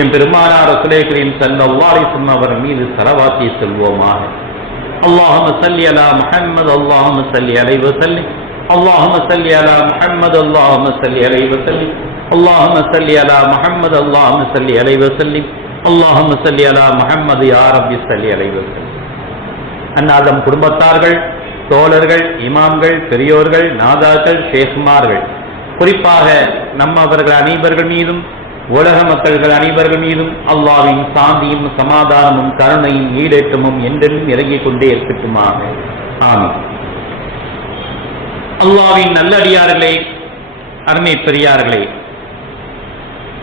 என் பெருமானார் ரசூலே கரீம் ஸல்லல்லாஹு அலைஹி வஸல்லம் அவர்கள் மீது ஸலவாத்தை சொல்வோமாக. அல்லாஹும்ம ஸல்லி அலா முஹம்மது அல்லாஹும்ம ஸல்லி அலைஹி வஸல்லம் அல்லாஹும்ம ஸல்லி அலா முஹம்மது அல்லாஹும்ம ஸல்லி அலைஹி வஸல்லம் அல்லாஹும்ம ஸல்லி அலா முஹம்மது அல்லாஹும்ம ஸல்லி அலைஹி வஸல்லம் அல்லாஹும்ம ஸல்லி அலா முஹம்மது யா ரப்பி ஸல்லி அலைஹி வஸல்லம். அன்னாதம் குடும்பத்தார்கள், தோழர்கள், இமாம்கள், பெரியோர்கள், நாதாக்கள், ஷேக்மார்கள், குறிப்பாக நம்மவர்கள் அனைவர்கள் மீதும் உலக மக்கள்கள் அனைவர்கள் மீதும் அல்லாஹ்வின் சாந்தியும் சமாதானமும் கருணையும் ஈடேற்றமும் என்றென்றும் இறங்கிக் கொண்டே இருக்கட்டுமாக. ஆமீன். அல்லாஹ்வின் நல்லடியார்களே, அருமை பெரியார்களே,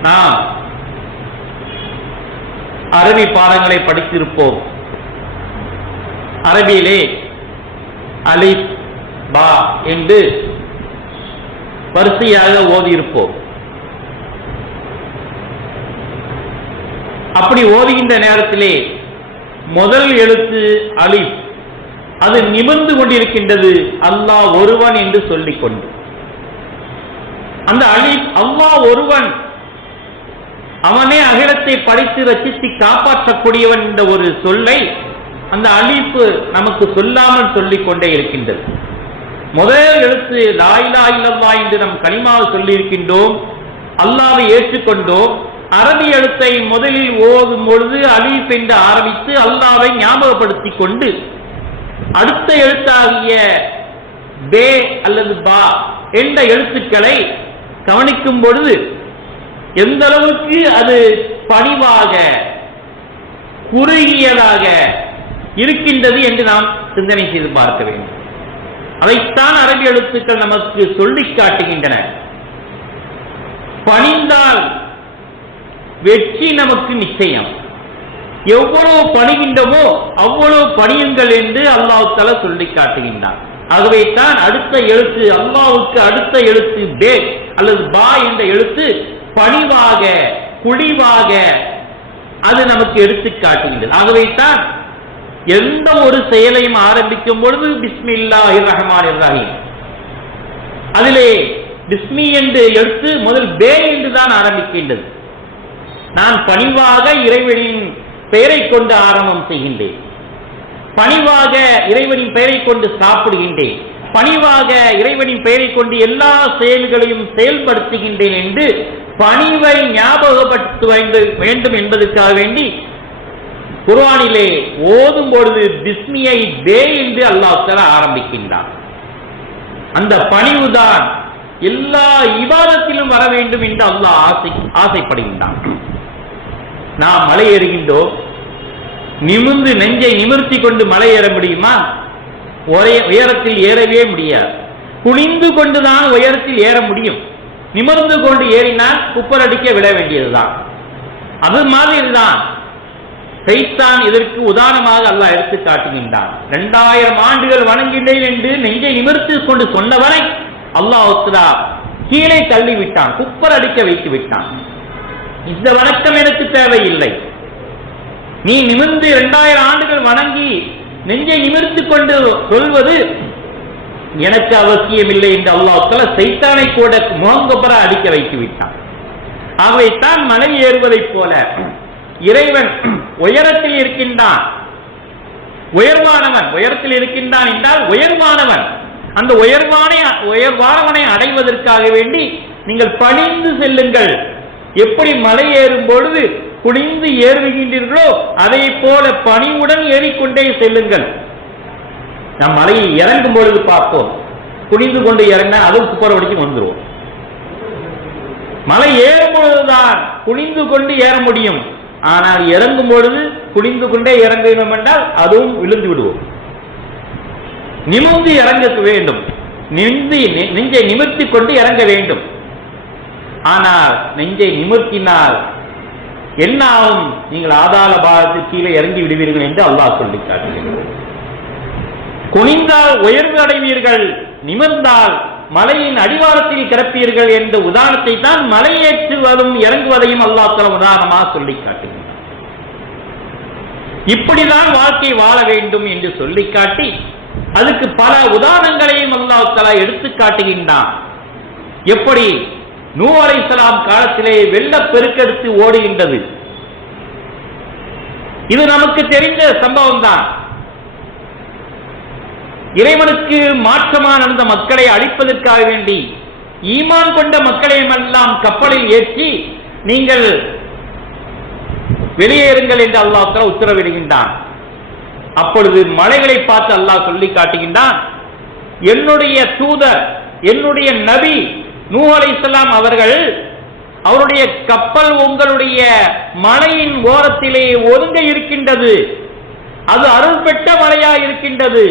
நாம் அரபி பாடங்களை படித்திருப்போம். அரபியிலே அலிஃப் பா என்று வரிசையாக ஓதியிருப்போம். அப்படி ஓதுகின்ற நேரத்திலே முதல் எழுத்து அலிஃப், அது நிமிர்ந்து கொண்டிருக்கின்றது அல்லாஹ் ஒருவன் என்று சொல்லிக் கொண்டு. அந்த அலிஃப் அல்லாஹ் ஒருவன், அவனே அகிலத்தை படைத்து ரச்சித்து காப்பாற்றக்கூடியவன் என்ற ஒரு சொல்லை அந்த அலிஃப் நமக்கு சொல்லாமல் சொல்லிக் கொண்டே இருக்கின்றது. முதல் எழுத்து லா இலாஹ இல்லல்லாஹ் என்று நம் கலிமாவை சொல்லி இருக்கின்றோம், அல்லாஹ்வை ஏற்றுக்கொண்டோம். அரபி எழுத்தை முதலில் ஓதும் பொழுது அலிஃப் என்று ஆரம்பித்து அல்லாஹ்வை ஞாபகப்படுத்திக் கொண்டு அடுத்த எழுத்தாகிய பே அல்லது பா என்ற எழுத்துக்களை கவனிக்கும் பொழுது எந்த அளவுக்கு அது பணிவாக குறுகியதாக இருக்கின்றது என்று நாம் சிந்தனை செய்து பார்க்க வேண்டும். அதைத்தான் அரபி எழுத்துக்கள் நமக்கு சொல்லி காட்டுகின்றன. பணிந்தால் வெற்றி நமக்கு நிச்சயம். எவ்வளவு பணிகின்றமோ அவ்வளவு பணியுங்கள் என்று அல்லாஹ் தஆலா சொல்லி காட்டுகின்றார். ஆகவே தான் அடுத்த எழுத்து அல்லாஹ்வுக்கு அடுத்த எழுத்து பே அல்லது பா என்ற எழுத்து பணிவாக குழிவாக அது நமக்கு எடுத்து காட்டுகின்றது. ஆகவே தான் எந்த ஒரு செயலையும் ஆரம்பிக்கும் பொழுது பிஸ்மில்லாஹிர் ரஹ்மானிர் ரஹீம், அதிலே பிஸ்மி என்று எடுத்து முதல் பே என்று தான் ஆரம்பிக்கின்றது. நான் பணிவாக இறைவனின் பெயரை கொண்டு ஆரம்பம் செய்கின்றேன், பணிவாக இறைவனின் பெயரை கொண்டு சாப்பிடுகின்றேன், பணிவாக இறைவனின் பெயரை கொண்டு எல்லா செயல்களையும் செயல்படுத்துகின்றேன் என்று பணிவை ஞாபகப்படுத்த வேண்டும் என்பதற்காக வேண்டி குர்ஆனிலே ஓதும் பொழுது பிஸ்மியை பே என்று அல்லாஹ் தஆலா ஆரம்பிக்கின்றான். அந்த பணிவுதான் எல்லா இபாதத்திலும் வர வேண்டும் என்று அல்லாஹ் ஆசைப்படுகின்றான். நாம் மலை ஏறுகின்றோம், நிமிர்ந்து நெஞ்சை நிமிர்த்தி கொண்டு மலை ஏற முடியுமா? உயரத்தில் ஏறவே முடியாது. குனிந்து கொண்டுதான் உயரத்தில் ஏற முடியும். நிமிர்ந்து கொண்டு ஏறினால் குப்பர் அடிக்க விட வேண்டியதுதான். அது மாதிரிதான் சைத்தான் இதற்கு உதாரணமாக அல்லாஹ் எடுத்து காட்டுகின்றான். 2000 ஆண்டுகள் வணங்கினேன் என்று நெஞ்சை நிமிர்த்தி கொண்டு சொன்னவனை அல்லாஹ் தஆலா கீழே தள்ளி விட்டான், குப்பர் அடிக்க வைத்து விட்டான். இந்த வணக்கம் எனக்கு தேவையில்லை, நீ நிமிர்ந்து 2000 ஆண்டுகள் வணங்கி நெஞ்சை நிமிர்த்தி கொண்டு சொல்வது எனக்கு அவசியமில்லை என்று அல்லாஹ் தஆலா சைத்தானை கூட முகங்குப்புற அடிக்க வைத்து விட்டான். ஆகவே தான் மலை ஏறுவதைப் போல இறைவன் உயரத்தில் இருக்கின்றான், உயர்வானவன். உயரத்தில் இருக்கின்றான் என்றால் உயர்வானவன். அந்த உயர்வானவனை அடைவதற்காக வேண்டி நீங்கள் பணிந்து செல்லுங்கள். எப்படி மலை ஏறும் பொழுது குனிந்து ஏறுகின்றீர்களோ அதை போல பணிவுடன் ஏறிக்கொண்டே செல்லுங்கள். நம் மலையை இறங்கும் பொழுது பார்ப்போம், குனிந்து கொண்டு இறங்கினா அது குப்பர வரைக்கும் வந்துடும். மலை ஏறும் பொழுதுதான் குனிந்து கொண்டு ஏற முடியும். ஆனால் இறங்கும் பொழுது குனிந்து கொண்டே இறங்க வேண்டும் என்றால் அதுவும் விழுந்து விடுவோம். நிமிர்ந்து இறங்க வேண்டும், நெஞ்சை நிமிர்த்தி கொண்டு இறங்க வேண்டும். ஆனால் நெஞ்சை நிமிர்த்தினால் என்ன ஆகும்? நீங்கள் ஆதார பாகத்தில் கீழே இறங்கி விடுவீர்கள் என்று அல்லாஹ் சொல்லி காட்டுகிறார். குனிந்தால் உயர்வு அடைவீர்கள், நிமிர்ந்தால் மலையின் அடிவாரத்தில் கிடப்பீர்கள் என்ற உதாரணத்தை தான் மலையேற்றுவதும் இறங்குவதையும் அல்லாஹ் தஆலா உதாரணமாக சொல்லி காட்டுகிறார். இப்படிதான் வாழ்க்கை வாழ வேண்டும் என்று சொல்லி காட்டி அதுக்கு பல உதாரணங்களையும் அல்லாஹ் தஆலா எடுத்து காட்டுகின்றான். எப்படி நூஹ் அலைஹிஸ்ஸலாம் காலத்திலே வெள்ளப் பெருக்கெடுத்து ஓடுகின்றது, இது நமக்கு தெரிந்த சம்பவம் தான். இறைவனுக்கு மாற்றமான அந்த மக்களை அழிப்பதற்காக வேண்டி ஈமான் கொண்ட மக்களையும் எல்லாம் கப்பலில் ஏற்றி நீங்கள் வெளியேறுங்கள் என்று அல்லாஹ் உத்தரவிடுகின்றான். அப்பொழுது மலைகளை பார்த்து அல்லாஹ் சொல்லி காட்டுகின்றான், என்னுடைய தூதர் என்னுடைய நபி நூஹ் அலைஹிஸ்ஸலாம் அவர்கள் அவருடைய கப்பல் உங்களுடைய மலையின் ஓரத்திலே ஒதுங்க இருக்கின்றது, அது அருள் பெற்ற மலையா இருக்கின்றது,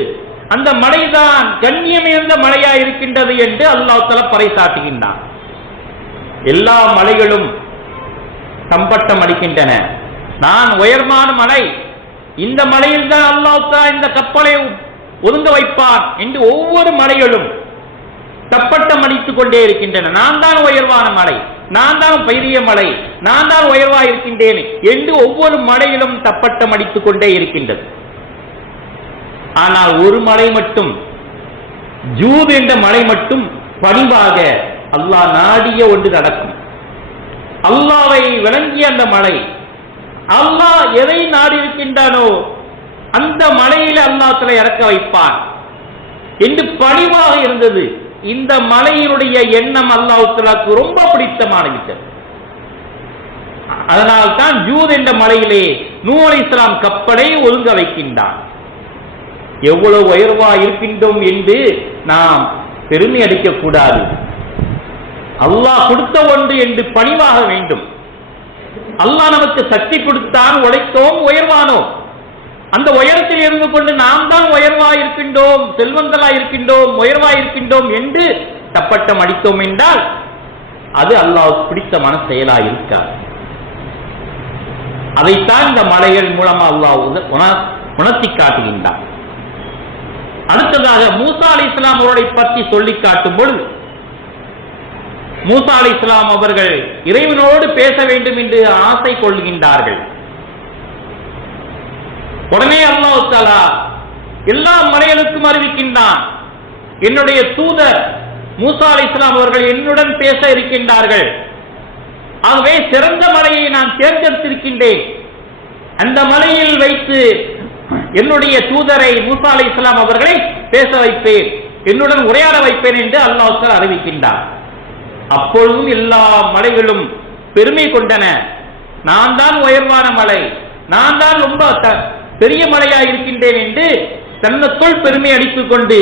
அந்த மலைதான் கண்ணியமிழந்த மலையா இருக்கின்றது என்று அல்லாஹ் தஆலா பறைசாட்டுகின்றான். எல்லா மலைகளும் சம்பட்டம் அளிக்கின்றன, நான் உயர்மான மலை, இந்த மலையில் தான் அல்லாஹ் தஆலா இந்த கப்பலை ஒதுங்க வைப்பான் என்று ஒவ்வொரு மலைகளும் தப்பட்டம் அடித்துக் கொண்டே இருக்கின்றன. நான் தான் உயர்வான மலை, நான் தான் பெரிய மலை, நான் தான் உயர்வா இருக்கின்றேன் என்று ஒவ்வொரு மலையிலும் தப்பட்டம் அடித்துக் கொண்டே இருக்கின்றது. ஆனால் ஒரு மலை மட்டும், ஜூத் என்ற மலை மட்டும் பணிவாக அல்லாஹ் நாடிய ஒன்று நடக்கும். அல்லாஹ்வை விளங்கிய அந்த மலை, அல்லாஹ் எதை நாடி இருக்கின்றானோ அந்த மலையில அல்லாஹ் தஆலா இறக்க வைப்பான் என்று பணிவாக இருந்தது. இந்த மலையினுடைய எண்ணம் அல்லாஹ் தஆலாக்கு ரொம்ப பிடித்தமான விஷயம். அதனால் தான் ஜூத் என்ற மலையிலே நூஹ் அலைஹிஸ்ஸலாம் கப்பலை ஒதுங்க வைக்கின்றான். எவ்வளவு உயர்வா இருக்கின்றோம் என்று நாம் பெருமை அடிக்க கூடாது. அல்லாஹ் கொடுத்த ஒன்று என்று பணிவாக வேண்டும். அல்லாஹ் நமக்கு சக்தி கொடுத்தான், உழைத்தோம், உயர்வானோம். அந்த உயரத்தில் இருந்து கொண்டு நாம் தான் உயர்வா இருக்கின்றோம், செல்வங்களா இருக்கின்றோம், உயர்வா இருக்கின்றோம் என்று தப்பட்டம் அடித்தோம் என்றால் அது அல்லாஹ்வுக்கு பிடித்தமான செயலா இருக்காது. அதைத்தான் இந்த மலைகள் மூலமா அல்லாஹ் உணர்த்தி காட்டுகின்றார். அடுத்ததாக மூசா அலைஹிஸ்ஸலாம் அவர்களை பற்றி சொல்லி காட்டும் பொழுது, மூசா அலைஹிஸ்ஸலாம் அவர்கள் இறைவனோடு பேச வேண்டும் என்று ஆசை கொள்கின்றார்கள். உடனே அல்லாஹ் தஆலா எல்லா மலைகளுக்கும் அறிவிக்கின்றான், என்னுடைய தூதர் மூசா அலைஹிஸ்ஸலாம் அவர்கள் என்னுடன் பேச இருக்கின்றார்கள், ஆகவே சிறந்த மலையை நான் தேர்ந்தெடுத்திருக்கின்றேன், அந்த மலையில் வைத்து என்னுடைய தூதரை மூசா அலைஹிஸ்ஸலாம் அவர்களை பேச வைப்பேன், என்னுடன் உரையாட வைப்பேன் என்று அல்லாஹ் தஆலா அறிவிக்கின்றார். அப்பொழுதும் எல்லா மலைகளும் பெருமை கொண்டன, நான் தான் உயர்வான மலை, நான் தான் ரொம்ப பெரிய மலையா இருக்கின்றேன் என்று தன்னுக்குள் பெருமை அடித்துக் கொண்டு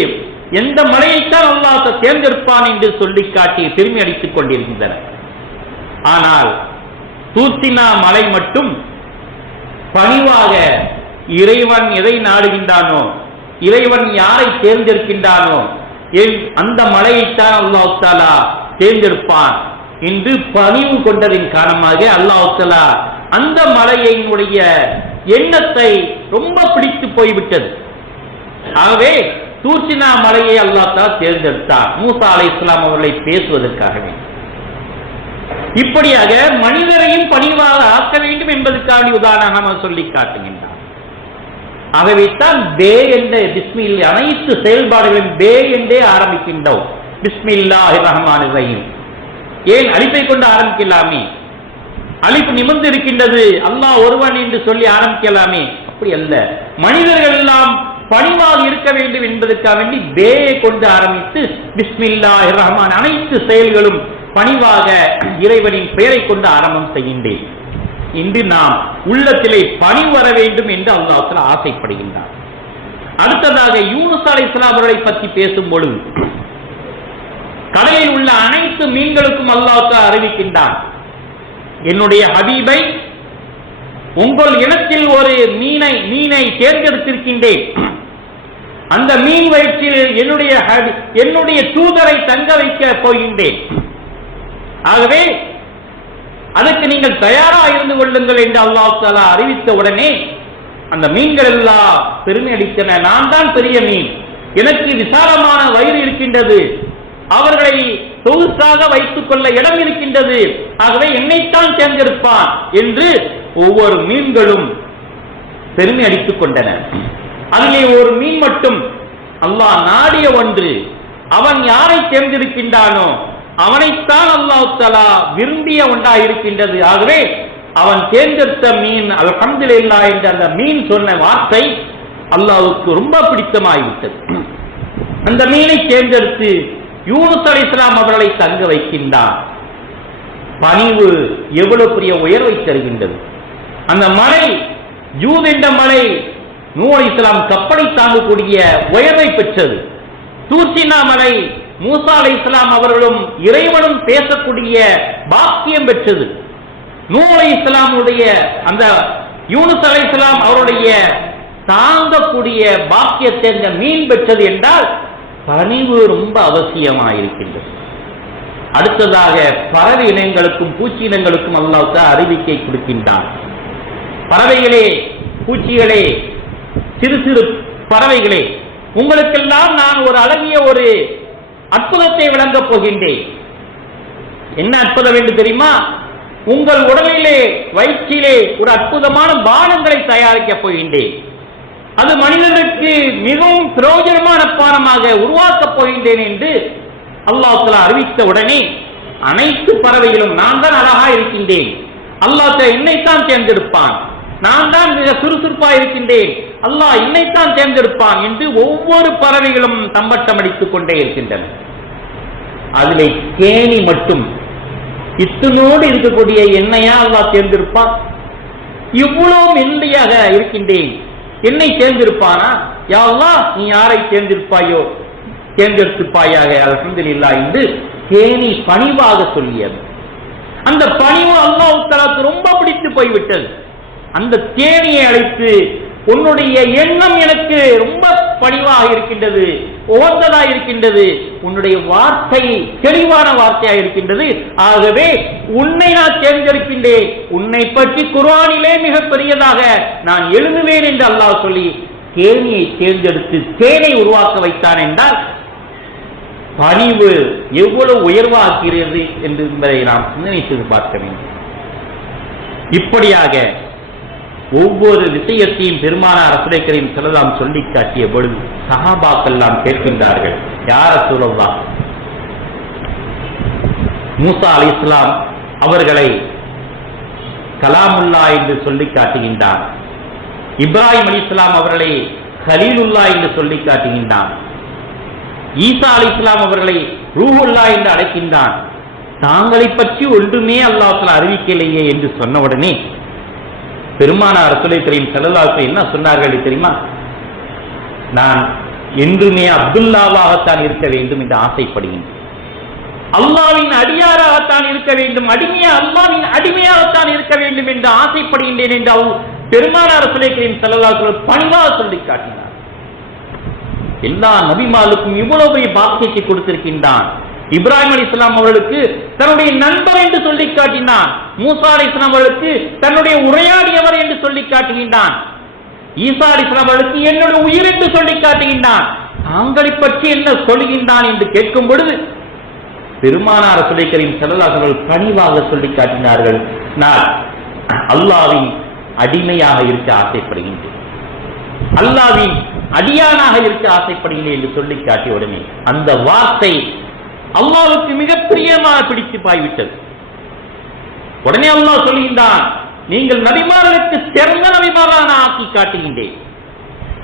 எந்த மலையைத்தான் அல்லாஹ் தேர்ந்தெடுப்பான் என்று சொல்லி காட்டி பெருமை அடித்துக் கொண்டிருக்கின்றன. ஆனால் தூர்சினா மலை மட்டும் பணிவாக இறைவன் எதை நாடுகின்றானோ, இறைவன் யாரை தேர்ந்தெடுக்கின்றானோ அந்த மலையைத்தான் அல்லாஹ் தஆலா தேர்ந்தெடுப்பான் என்று பணிவு கொண்டதின் காரணமாக அல்லாஹ் தஆலா அந்த மலையினுடைய எண்ணத்தை ரொம்ப பிடித்து போய்விட்டது. ஆகவே தூர்சினா மலையை அல்லாஹ் தஆலா தேர்ந்தெடுத்தார் மூசா அலைஹிஸ்ஸலாம் அவர்களை பேசுவதற்காகவே. இப்படியாக மனிதரையும் பணிவாக ஆக்க வேண்டும் என்பதற்கான உதாரணமாக சொல்லி காட்டுகின்றார். ஆகவே தான் பே என்ற பிஸ்மில் அனைத்து செயல்பாடுகளும் பே என்றே ஆரம்பிக்கின்றோம். பிஸ்மில்லாஹிர் ரஹ்மானிர் ரஹீம். ஏன் அலிஃபை கொண்டு ஆரம்பிக்கலாமே? அலிஃப் நிமிர்ந்து இருக்கின்றது, அல்லாஹ் ஒருவன் என்று சொல்லி ஆரம்பிக்கலாமே? அப்படி அல்ல, மனிதர்கள் எல்லாம் பணிவாக இருக்க வேண்டும் என்பதற்காக வேண்டி பே கொண்டு ஆரம்பித்து பிஸ்மில்லாஹிர் ரஹ்மான், அனைத்து செயல்களும் பணிவாக இறைவனின் பெயரை கொண்டு ஆரம்பம் செய்கின்றேன். இன்று நாம் உள்ளத்திலே பணிவு வர வேண்டும் என்று அல்லாஹ் தஆலா ஆசைப்படுகின்றார். அடுத்ததாக யூனுஸ் அலைஹிஸ்ஸலாம் அவர்களை பற்றி பேசும் பொழுது கடலில் உள்ள அனைத்து மீன்களுக்கும் அல்லாஹ் தஆலா அறிவிக்கின்றான், என்னுடைய ஹபீபை உங்கள் இனத்தில் ஒரு மீனை தேர்ந்தெடுத்திருக்கின்றேன், அந்த மீன் வயிற்றில் என்னுடைய தூதரை தங்க வைக்க போகின்றேன், ஆகவே அதற்கு நீங்கள் தயாராக இருந்து கொள்ளுங்கள் என்று அல்லாஹ் தஆலா அறிவித்த உடனே அந்த மீன்கள் எல்லாம் பெருமை அளித்தன, நான் தான் பெரிய மீன், எனக்கு விசாலமான வயிறு இருக்கின்றது, அவர்களை சொகுசாக வைத்துக் கொள்ள இடம் இருக்கின்றது, ஆகவே என்னைத்தான் தேர்ந்தெடுப்பான் என்று ஒவ்வொரு மீன்களும் பெருமை அடித்துக் கொண்டன. அதிலே ஒரு மீன் மட்டும் அல்லாஹ் நாடிய ஒன்று, அவன் யாரை தேர்ந்தெடுக்கின்றானோ அவனைத்தான் அல்லாஹ் தஆலா விரும்பிய ஒன்றாக இருக்கின்றது, ஆகவே அவன் தேர்ந்தெடுத்த மீன் அல்ஹம்துலில்லாஹ் என்ற அந்த மீன் சொன்ன வார்த்தை அல்லாஹ்வுக்கு ரொம்ப பிடித்தமாகிவிட்டது. அந்த மீனை தேர்ந்தெடுத்து யூனுஸ் அலைஹிஸ்ஸலாம் அவர்களை தங்க வைக்கின்றார். பணிவு எவ்வளவு பெரிய உயர்வை தருகின்றது. அந்த மலை ஜூத் என்ற மலை நூஹ் அலைஹிஸ்ஸலாம் கப்பலை தாங்கக்கூடிய உயர்வை பெற்றது. தூர்சீனா மலை மூசா அலைஹிஸ்ஸலாம் அவர்களும் இறைவனும் பேசக்கூடிய பாக்கியம் பெற்றது. நூஹ் அலைஹிஸ்ஸலாமுடைய அந்த யூனுஸ் அலைஹிஸ்ஸலாம் அவருடைய தாங்கக்கூடிய பாக்கியத்தை இந்த மீன் பெற்றது என்றால் பணிவு ரொம்ப அவசியமாயிருக்கின்றது. அடுத்ததாக பறவை இனங்களுக்கும் பூச்சி இனங்களுக்கும் அல்லாஹ் அறிவிக்கை கொடுக்கின்றான். பறவைகளே, பூச்சிகளே, சிறு சிறு பறவைகளே, உங்களுக்கெல்லாம் நான் ஒரு அழகிய ஒரு அற்புதத்தை விளங்கப் போகின்றேன். என்ன அற்புதம் என்று தெரியுமா? உங்கள் உடலிலே வயிற்றிலே ஒரு அற்புதமான பானங்களை தயாரிக்கப் போகின்றேன். அது மனிதனுக்கு மிகவும் பிரயோஜனமான பானமாக உருவாக்கப் போகின்றேன் என்று அல்லாஹ் தஆலா அறிவித்த உடனே அனைத்து பறவைகளும் நான் தான் அழகா இருக்கின்றேன், அல்லாஹ் என்னைத்தான் தேர்ந்தெடுப்பான், நான் தான் மிக சுறுசுறுப்பா இருக்கின்றேன், அல்லாஹ் என்னைத்தான் தேர்ந்தெடுப்பான் என்று ஒவ்வொரு பறவைகளும் தம்பட்டம் அடித்துக் கொண்டே இருக்கின்றன. அதிலே தேனி மட்டும் இத்தனோடு இருக்கக்கூடிய என்னையா அல்லாஹ் தேர்ந்தெடுப்பான்? இவ்வளவு மெல்லியாக இருக்கின்றேன், என்னை தேர்ந்தெடுப்பானா? யா அல்லாஹ், நீ யாரை தேர்ந்தெடுப்பாயோ தேர்ந்தெடுப்பாயாக அல்ஹம்துலில்லாஹ் என்று தேனி பணிவாக சொல்லியது. அந்த பணிவு அல்லாஹ் தஆலாக்கு ரொம்ப பிடித்து போய்விட்டது. அந்த தேனியை அழைத்து, உன்னுடைய எண்ணம் எனக்கு ரொம்ப பணிவாக இருக்கின்றது, உகந்ததாக இருக்கின்றது, உன்னுடைய வார்த்தை தெளிவான வார்த்தையாக இருக்கின்றது, ஆகவே உன்னை நான் தேர்ந்தெடுக்கின்றேன், உன்னை பற்றி குர்ஆனிலே மிக பெரியதாக நான் எழுதுவேன் என்று அல்லாஹ் சொல்லி தேனியை தேர்ந்தெடுத்து தேனை உருவாக்க வைத்தான் என்றால் பணிவு எவ்வளவு உயர்வாகிறது என்பதை நாம் சிந்தனை செய்து பார்க்க வேண்டும். இப்படியாக ஒவ்வொரு விஷயத்தையும் பெருமானார் ரசூலுல்லாஹி கரீம் ஸல்லல்லாஹு அலைஹி சொல்லி காட்டிய பொழுது சஹாபாக்கள் எல்லாம் கேட்கின்றார்கள், யா ரசூலல்லாஹ், மூசா அலைஹிஸ்ஸலாம் அவர்களை கலாமுல்லா என்று சொல்லி காட்டுகின்றார், இப்ராஹிம் அலைஹிஸ்ஸலாம் அவர்களை கலீலுல்லா என்று சொல்லி காட்டுகின்றான், ஈசா அலைஹிஸ்ஸலாம் அவர்களை ரூஹுல்லா என்று அழைக்கின்றான், தாங்களை பற்றி ஒன்றுமே அல்லாஹ் தஆலா அறிவிக்கலையே என்று சொன்ன உடனே பெருமானார் ரசூலுல்லாஹி கரீம் ஸல்லல்லாஹு அலைஹி என்ன சொன்னார்கள் தெரியுமா? நான் என்றுமே அப்துல்லாவாகத்தான் இருக்க வேண்டும் என்று ஆசைப்படுகின்றேன், அல்லாஹ்வின் அடியாராகத்தான் இருக்க வேண்டும், அல்லாஹ்வின் அடிமையாகத்தான் இருக்க வேண்டும் என்று ஆசைப்படுகின்றேன் என்று பெருமானார் ரசூலுல்லாஹி கரீம் ஸல்லல்லாஹு அலைஹி வஸல்லம் பணிவாக சொல்லி காட்டினார். எல்லா நபிமாருக்கும் இவ்வளவு பெரிய பாக்கியத்தை கொடுத்திருக்கின்றான். இப்ராஹிம் அலைஹிஸ்ஸலாம் அவர்களுக்கு தன்னுடைய நண்பர் என்று சொல்லி காட்டினான், மூசா அலைஹிஸ்ஸலாம் அவர்களுக்கு தன்னுடைய உரையாடியவர் என்று சொல்லி காட்டுகின்றான், ஈசா அலைஹிஸ்ஸலாம் அவர்களுக்கு என்னுடைய உயிர் என்று சொல்லி காட்டுகின்றான். தாங்களை பற்றி என்ன சொல்லுகின்றான் என்று கேட்கும் பொழுது பெருமானார் ரசூலுல்லாஹி கரீம் ஸல்லல்லாஹு அலைஹி வஸல்லம் பணிவாக சொல்லி காட்டினார்கள், நான் அல்லாஹ்வின் அடிமையாக இருக்க ஆசைப்படுகின்றேன், அல்லாஹ்வின் அடியானாக இருக்க ஆசைப்படுகிறேன் என்று சொல்லி காட்டிய உடனே அந்த வார்த்தை அல்லாஹ்வுக்கு மிக பிரியமாக பிடித்து போய்விட்டது. உடனே அல்லாஹ் சொல்கின்றான், நீங்கள் நபிமார்களுக்கு சிறந்த நபிமாராக நான் ஆக்கி காட்டுகின்றேன்,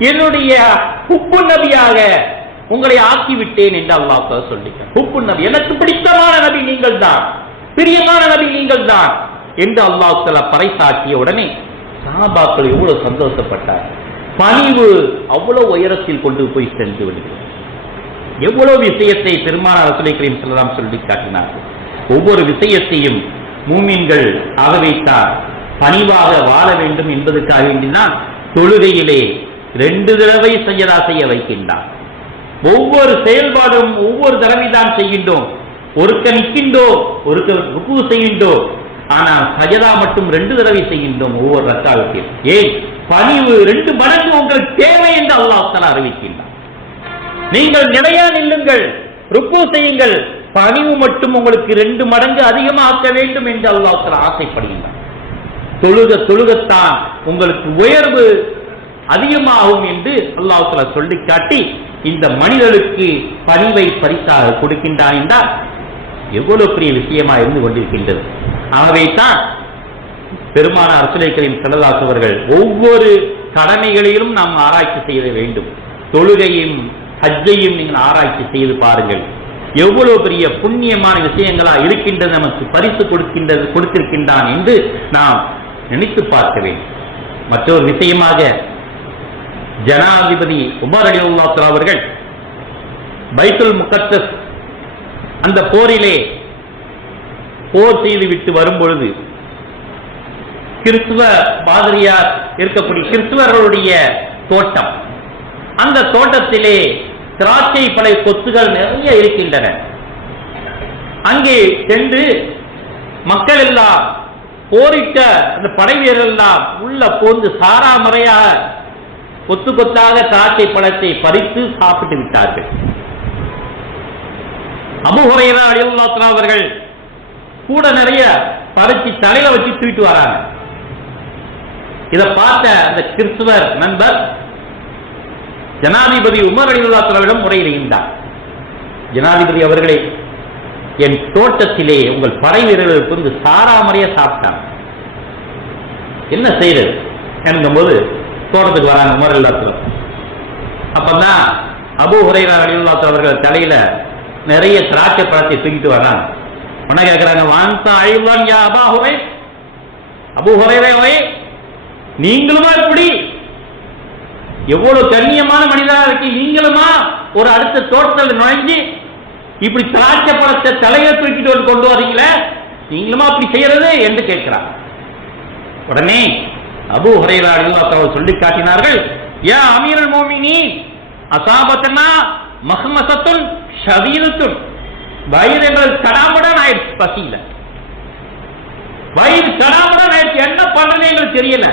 என்னுடைய ஹுப்பு நபியாக உங்களை ஆக்கிவிட்டேன் என்று அல்லாஹ் சொல்லிட்டான். ஹுப்பு நபி, எனக்கு பிடித்தமான நபி நீங்கள் தான், பிரியமான நபி நீங்கள் தான் என்று அல்லாஹ் தஆலா பறைசாற்றிய உடனே சஹாபாக்கள் எவ்வளவு சந்தோஷப்பட்டார். பணிவு அவ்வளவு உயரத்தில் கொண்டு போய் சென்று விடுகிறது. எவ்வளவு விஷயத்தை பெருமானார் ரசூலுல்லாஹி கரீம் ஸல்லல்லாஹு அலைஹி சொல்லி காட்டினார்கள். ஒவ்வொரு விஷயத்தையும் மூமின்கள் ஆகவேத்தான் பணிவாக வாழ வேண்டும் என்பதற்காக வேண்டிதான் தொழுகையிலே 2 தடவை சஜதா செய்ய வைக்கின்றார். ஒவ்வொரு செயல்பாடும் ஒவ்வொரு தடவை தான் செய்கின்றோம், ஒருக்க நிற்கின்றோம், ஒருக்க ருக்கு செய்கின்றோம், ஆனால் சஜதா மட்டும் 2 தடவை செய்கின்றோம் ஒவ்வொரு ரக்காவுக்கு. ஏன்? பணிவு 2 மடங்கு உங்களுக்கு தேவை என்று அல்லாஹ் தஆலா அறிவிக்கின்றார். நீங்கள் நிலையா நில்லுங்கள், ருக்கு செய்யுங்கள், பணிவு மட்டும் உங்களுக்கு 2 மடங்கு அதிகமாக்க வேண்டும் என்று அல்லாஹ் தஆலா ஆசைப்படுகின்றார். தொழுகத்தான் உங்களுக்கு உயர்வு அதிகமாகும் என்று அல்லாஹ் தஆலா சொல்லி காட்டி இந்த மனிதனுக்கு பணிவை பரிசாக கொடுக்கின்றான் என்றால் எவ்வளவு பெரிய விஷயமா இருந்து கொண்டிருக்கின்றது. ஆகவே தான் பெருமானார் ரசூலுல்லாஹி ஸல்லல்லாஹு அலைஹி அவர்கள் ஒவ்வொரு கடமைகளிலும் நாம் ஆராய்ச்சி செய்ய வேண்டும். தொழுகையும் ஹஜ்ஜையும் நீங்கள் ஆராய்ச்சி செய்து பாருங்கள். எவ்வளவு பெரிய புண்ணியமான விஷயங்களா இருக்கின்றது, நமக்கு பரிசு கொடுத்திருக்கின்றான் என்று நாம் நினைத்து பார்க்க வேண்டும். மற்றொரு விஷயமாக ஜனாதிபதி உமர் ரலியல்லாஹு தஆலா அவர்கள் பைத்துல் முகத்தஸ் அந்த போரிலே போர் செய்து விட்டு வரும்பொழுது கிறிஸ்துவ பாதிரியார் இருக்கக்கூடிய கிறிஸ்துவர்களுடைய தோட்டம், அந்த தோட்டத்திலே திராட்சை பழ கொத்துகள் நிறைய இருக்கின்றன. அங்கே சென்று மக்கள் எல்லாம் போரிட்ட அந்த படை வீரர்கள் எல்லாம் உள்ள போந்து சாராமறையாக கொத்து கொத்தாக திராட்சை பழத்தை பறித்து சாப்பிட்டு விட்டார்கள். அபூ ஹுரைரா ரலியல்லாஹு அன்ஹு அவர்கள் கூட நிறைய பறிச்சு தலையில வச்சு தூக்கிட்டு வராங்க. இதை பார்த்த அந்த கிறிஸ்துவர் நண்பர் ஜனாதிபதி உமர் ரலியல்லாஹு அன்ஹு அவர்களிடம் முறையிடுகின்றார். ஜனாதிபதி அவர்களே, என் தோட்டத்திலே உங்கள் படை வீரர்களுக்கு வந்து சாராமறைய சாப்பிட்டாங்க, என்ன செய்யறது என்கும்போது தோட்டத்துக்கு வராங்க உமர் ரலியல்லாஹு அன்ஹு. அப்பதான் அபூ ஹுரைரா ரலியல்லாஹு அன்ஹு அவர்கள் தலையில நிறைய திராட்சை பழத்தை தூக்கிட்டு வர்றாங்க. உடனே கேட்கிறாங்க, வான்தா அய்வான் யா அபா ஹுரை, அபூ ஹுரைராவே நீங்களுமா இப்படி எவ்வளவு கண்ணியமான மனிதராக இருக்கு, நீங்களுமா ஒரு அடுத்த தோட்டத்தில் நுழைஞ்சு இப்படி திராட்சை பழத்தை தலையை தூக்கிட்டு கொண்டு வரீங்களே, நீங்களுமா அப்படி செய்யறது என்று கேட்கிறார். உடனே அபூ ஹுரைரா ரலியல்லாஹு அன்ஹு சொல்லி காட்டினார்கள், யா அமீருல் முஃமினீன் அஸாபத்தனா மஹ்மஸத்துன் ஷதீதத்துன், வயிறு எங்களுக்கு கடாமுடன் ஆயிடுச்சு, பசியில வயிறு கடாமுடன் ஆயிடுச்சு, என்ன பண்றது எங்களுக்கு தெரியல.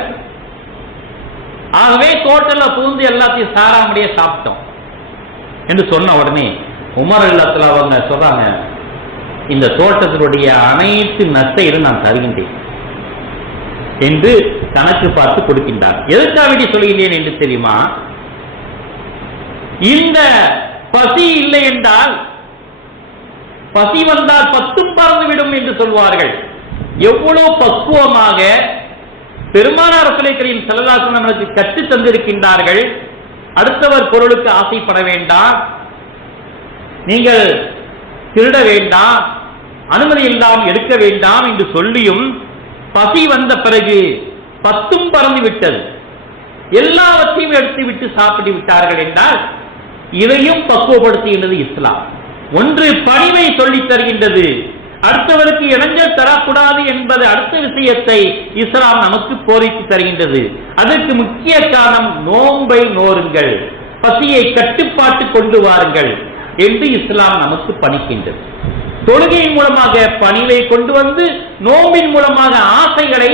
ஆகவே தோட்டல பூந்து எல்லாத்தையும் சாராமடியே சாப்பிட்டோம் என்று சொன்ன உடனே உமர் ரலியல்லாஹு அன்ஹு அவங்க சொல்றாங்க, இந்த தோட்டத்தினுடைய அனைத்து நஷ்டம் நான் தருகின்றேன் என்று கணக்கு பார்த்து கொடுக்கின்றார். எதற்காக வேண்டி சொல்கிறேன் என்று தெரியுமா? இந்த பசி இல்லை என்றால், பசி வந்தால் பத்தும் பறந்துவிடும் என்று சொல்வார்கள். எவ்வளவு பக்குவமாக பெருமானார் ரசூலுல்லாஹி ஸல்லல்லாஹு அலைஹி வஸல்லம் கற்று தந்திருக்கின்றார்கள். அடுத்தவர் பொருளுக்கு ஆசைப்பட வேண்டாம், நீங்கள் திருட வேண்டாம், அனுமதி இல்லாமல் எடுக்க வேண்டாம் என்று சொல்லியும் பசி வந்த பிறகு பத்தும் பறந்து விட்டது, எல்லாவற்றையும் எடுத்து விட்டு சாப்பிட்டு விட்டார்கள் என்றால் இதையும் பக்குவப்படுத்துகின்றது இஸ்லாம். ஒன்று பணிவை சொல்லித் தருகின்றது, அடுத்தவருக்கு இடைஞ்சல் தரக்கூடாது என்பது அடுத்த விஷயத்தை இஸ்லாம் நமக்கு போதித்து தருகின்றது. அதற்கு முக்கிய காரணம் நோன்பை நோருங்கள், பசியை கட்டுப்பாட்டு கொண்டு வாருங்கள் என்று இஸ்லாம் நமக்கு பணிக்கின்றது. தொழுகையின் மூலமாக பணிவை கொண்டு வந்து, நோம்பின் மூலமாக ஆசைகளை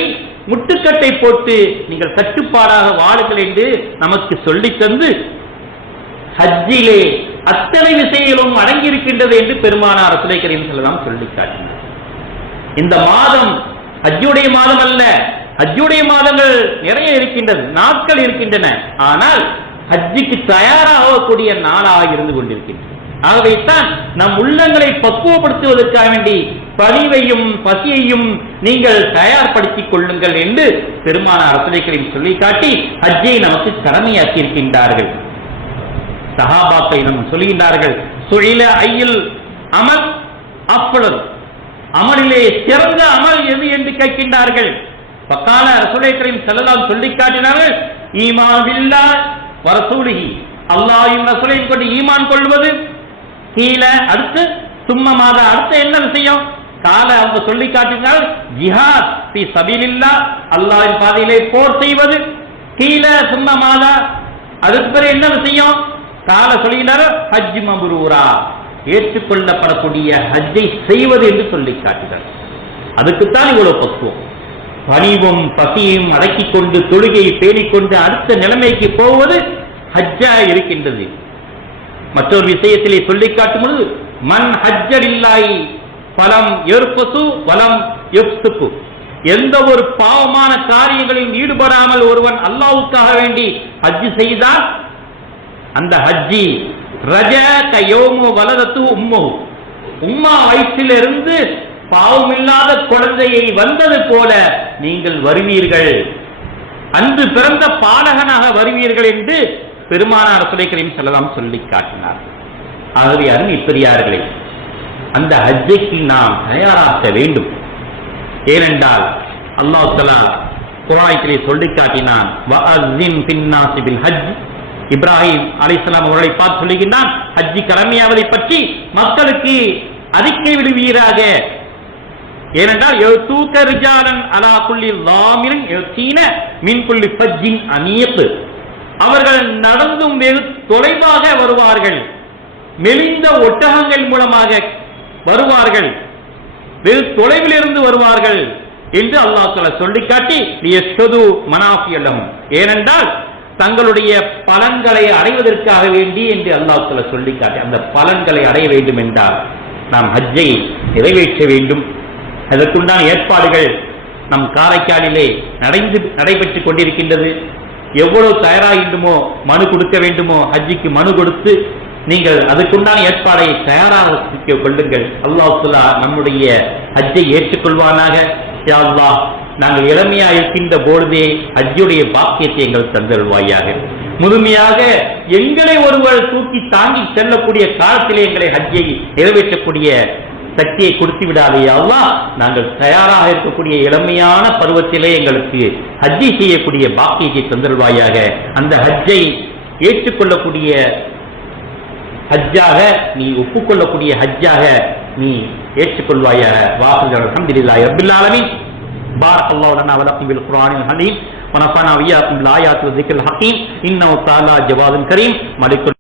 முட்டுக்கட்டை போட்டு நீங்கள் கட்டுப்பாடாக வாழுங்கள் என்று நமக்கு சொல்லித் தந்து, ஹஜ்ஜிலே அத்தனை விஷயங்களும் அடங்கியிருக்கின்றது என்று பெருமானார் ரசூலுல்லாஹி ஸல்லல்லாஹு அலைஹி வஸல்லம் சொல்லி காட்டினார். இந்த மாதம் ஹஜ்ஜுடைய மாதம் அல்ல, ஹஜ்ஜுடைய மாதங்கள் நிறைய இருக்கின்றது, நாட்கள் இருக்கின்றன. ஆனால் ஹஜ்ஜுக்கு தயாராகக்கூடிய நாளாக இருந்து கொண்டிருக்கின்றது. ஆகவே தான் நம் உள்ளங்களை பக்குவப்படுத்துவதற்காக வேண்டி பணிவையும் பசியையும் நீங்கள் தயார்படுத்திக் கொள்ளுங்கள் என்று பெருமானார் ரசூலுல்லாஹி ஸல்லல்லாஹு அலைஹி வஸல்லம் சொல்லி காட்டி ஹஜ்ஜை நமக்கு கடமையாக்கி இருக்கின்றார்கள். சஹாபாக்கள் சொல்கின்றார்கள், சுஇல ஐயில் அமல் அஃபல், அமலிலே சிறந்த அமல் எது என்று கேட்கின்றார்கள். பக்கால ரசூலுல்லாஹி ஸல்லல்லாஹு அலைஹி சொல்லி காட்டினார்கள், ஈமான் பில்லாஹ் வ ரசூலிஹி, அல்லாஹ்வையும் ரசூலையும் கொண்டு ஈமான் கொள்வது. கீழ அடுத்து சும்மமாத அடுத்த என்ன விஷயம்? கால அவங்க சொல்லி காட்டினால் ஜிஹாத் ஃபீ சபீலில்லாஹ், அல்லாஹ்வின் பாதையிலே போர் செய்வது. கீழ சும்மமாத அதுக்கு பிறகு என்ன விஷயம்? கால சொல்லுகிறார் ஹஜ் மப்ரூரா, ஏற்றுக்கொள்ளப்படக்கூடிய ஹஜ்ஜை செய்வது என்று சொல்லி காட்டுகிறார். அதுக்குத்தான் இவ்வளவு பக்குவம். பணிவும் பசியையும் அடக்கிக் கொண்டு தொழுகையை பேணிக்கொண்டு அடுத்த நிலைமைக்கு போவது ஹஜ்ஜா இருக்கின்றது. மற்றொரு விஷயத்திலே சொல்லி காட்டும் பொழுது, மன் ஹஜ்ஜலில்லாஹி ஃபலம் யர்ஃபசு வலம் யஃப்சுகு, எந்த ஒரு பாவமான காரியங்களில் ஈடுபடாமல் ஒருவன் அல்லாஹ்வுக்காக வேண்டி ஹஜ் செய்தால் அந்த ஹஜ்ஜி ரஜ கயோமு வலதத்து உம்மு, உம்மா வயிற்றிலிருந்து பாவமில்லாத குழந்தையை வந்தது போல நீங்கள் வருவீர்கள், அன்று பிறந்த பாலகனாக வருவீர்கள் என்று பெருமானார் ரசூலுல்லாஹி ஸல்லல்லாஹு அலைஹி வஸல்லம் சொல்லி காட்டினார். ஆகவே அருமை பெரியார்களே, அந்த ஹஜ்ஜைக்கு நாம் தயாராக வேண்டும். ஏனென்றால் அல்லாஹ் தஆலா குர்ஆனிலே சொல்லி காட்டினான், வஅஸின் ஃபின்னாஸி பில் ஹஜ். இப்ராஹிம் அலைஹிஸ்ஸலாம் அவர்களை பார்த்து சொல்லுகின்றான், ஹஜ்ஜி கடமையாவதை பற்றி மக்களுக்கு அறிக்கை விடுவீராக. ஏனென்றால் யதூக ரிஜாலன் அலா குல்லி லாமிரின் யதீன மின் குல்லி ஃபஜ்ஜின் அனீக். அவர்கள் நடந்தும் வெகு தொலைவாக வருவார்கள், மெலிந்த ஒட்டகங்கள் மூலமாக வருவார்கள், வெகு தொலைவில் இருந்து வருவார்கள் என்று அல்லாஹ் தஆலா சொல்லிக்காட்டி லியஷ்ஹது மனாஃபியலஹும், ஏனென்றால் தங்களுடைய பலன்களை அடைவதற்காக வேண்டி என்று அல்லாஹ் தஆலா சொல்லிக்காட்டி, அந்த பலன்களை அடைய வேண்டும் என்றால் நாம் ஹஜ்ஜை நிறைவேற்ற வேண்டும். அதற்குண்டான ஏற்பாடுகள் நம் காரைக்காலிலே நடைபெற்றுக் கொண்டிருக்கின்றது. எவ்வளவு தயாராகின்றமோ மனு கொடுக்க வேண்டுமோ ஹஜ்ஜிக்கு மனு கொடுத்து நீங்கள் அதுக்குண்டான ஏற்பாடை தயாராக கொள்ளுங்கள். அல்லாஹ் தஆலா நம்முடைய ஹஜ்ஜை ஏற்றுக்கொள்வானாக. யா அல்லாஹ், நாங்கள் இளமையா இருக்கின்ற பொழுதே ஹஜ்ஜுடைய பாக்கியத்தை எங்கள் தந்தருள்வாயாக. முழுமையாக எங்களை ஒருவர் தூக்கி தாங்கி செல்லக்கூடிய காலத்திலே எங்களை ஹஜ்ஜை நிறைவேற்றக்கூடிய சக்தியை கொடுத்து விடாதே அல்லாஹ். நாங்கள் தயாராக இருக்கக்கூடிய இளமையான பருவத்திலே எங்களுக்கு ஹஜ்ஜை செய்யக்கூடிய பாக்கியத்தை தந்தருள்வாயாக. அந்த ஹஜ்ஜை ஏற்றுக்கொள்ளக்கூடிய ஹஜ்ஜாக நீ ஒப்புக்கொள்ளக்கூடிய ஹஜ்ஜாக நீ ஏற்றுக்கொள்வாயாக. வாஹிர் அல்ஹம்துலில்லாஹி ரப்பில் ஆலமீன். பாரக்கல்லாஹு லனா வ லக்கும் பில் குர்ஆனில் ஹதீம் வ நஃபஅனா வ இய்யாக்கும் பில் ஆயாத்தி வ ذிக்ரில் ஹகீம். இன்னஹு தஆலா ஜவாதுன் கரீம். மலிக்குல்